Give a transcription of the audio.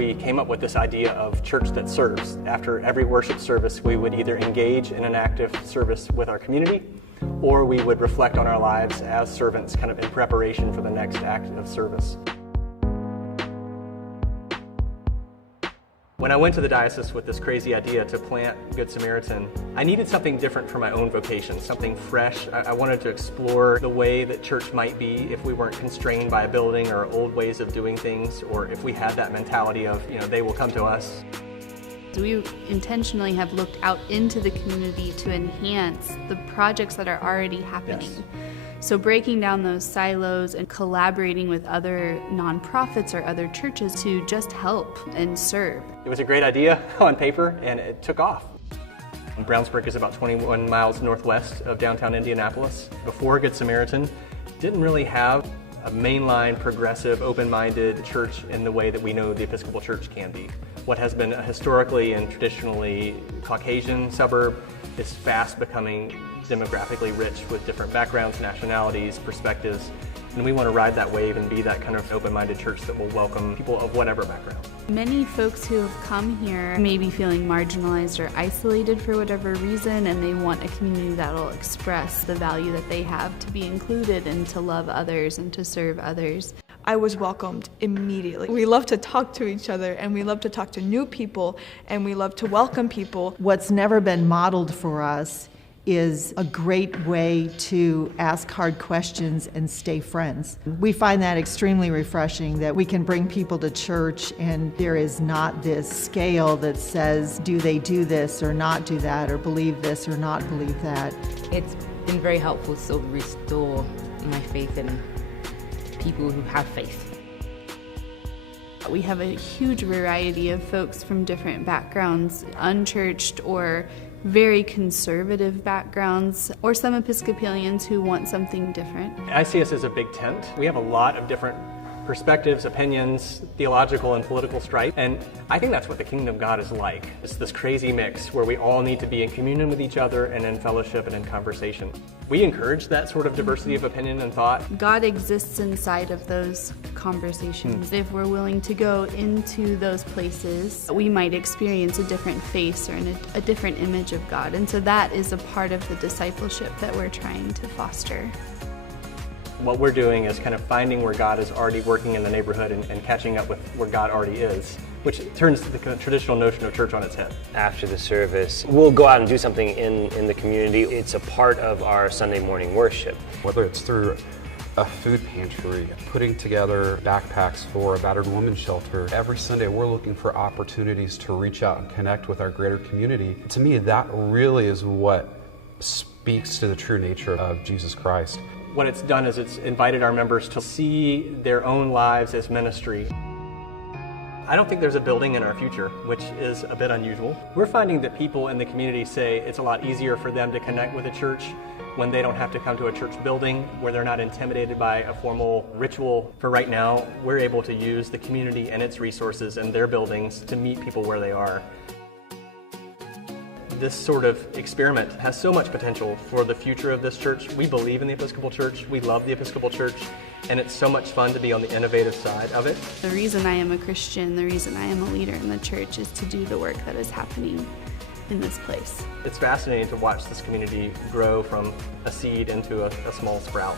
we came up with this idea of church that serves. After every worship service, we would either engage in an active service with our community, or we would reflect on our lives as servants kind of in preparation for the next act of service. When I went to the diocese with this crazy idea to plant Good Samaritan, I needed something different for my own vocation, something fresh. I wanted to explore the way that church might be if we weren't constrained by a building or old ways of doing things, or if we had that mentality of, they will come to us. We intentionally have looked out into the community to enhance the projects that are already happening. Yes. So breaking down those silos and collaborating with other nonprofits or other churches to just help and serve. It was a great idea on paper, and it took off. Brownsburg is about 21 miles northwest of downtown Indianapolis. Before Good Samaritan, didn't really have a mainline, progressive, open-minded church in the way that we know the Episcopal Church can be. What has been a historically and traditionally Caucasian suburb is fast becoming demographically rich with different backgrounds, nationalities, perspectives, and we want to ride that wave and be that kind of open-minded church that will welcome people of whatever background. Many folks who have come here may be feeling marginalized or isolated for whatever reason, and they want a community that will express the value that they have to be included and to love others and to serve others. I was welcomed immediately. We love to talk to each other, and we love to talk to new people, and we love to welcome people. What's never been modeled for us is a great way to ask hard questions and stay friends. We find that extremely refreshing, that we can bring people to church and there is not this scale that says, do they do this or not do that, or believe this or not believe that. It's been very helpful to sort of restore my faith in people who have faith. We have a huge variety of folks from different backgrounds, unchurched or very conservative backgrounds, or some Episcopalians who want something different. I see us as a big tent. We have a lot of different perspectives, opinions, theological and political strife, and I think that's what the kingdom of God is like. It's this crazy mix where we all need to be in communion with each other and in fellowship and in conversation. We encourage that sort of diversity of opinion and thought. God exists inside of those conversations. If we're willing to go into those places, we might experience a different face or a different image of God. And so that is a part of the discipleship that we're trying to foster. What we're doing is kind of finding where God is already working in the neighborhood and catching up with where God already is, which turns the kind of traditional notion of church on its head. After the service, we'll go out and do something in the community. It's a part of our Sunday morning worship. Whether it's through a food pantry, putting together backpacks for a battered women's shelter. Every Sunday we're looking for opportunities to reach out and connect with our greater community. To me, that really is what speaks to the true nature of Jesus Christ. What it's done is it's invited our members to see their own lives as ministry. I don't think there's a building in our future, which is a bit unusual. We're finding that people in the community say it's a lot easier for them to connect with a church when they don't have to come to a church building, where they're not intimidated by a formal ritual. For right now, we're able to use the community and its resources and their buildings to meet people where they are. This sort of experiment has so much potential for the future of this church. We believe in the Episcopal Church, we love the Episcopal Church, and it's so much fun to be on the innovative side of it. The reason I am a Christian, the reason I am a leader in the church is to do the work that is happening in this place. It's fascinating to watch this community grow from a seed into a small sprout.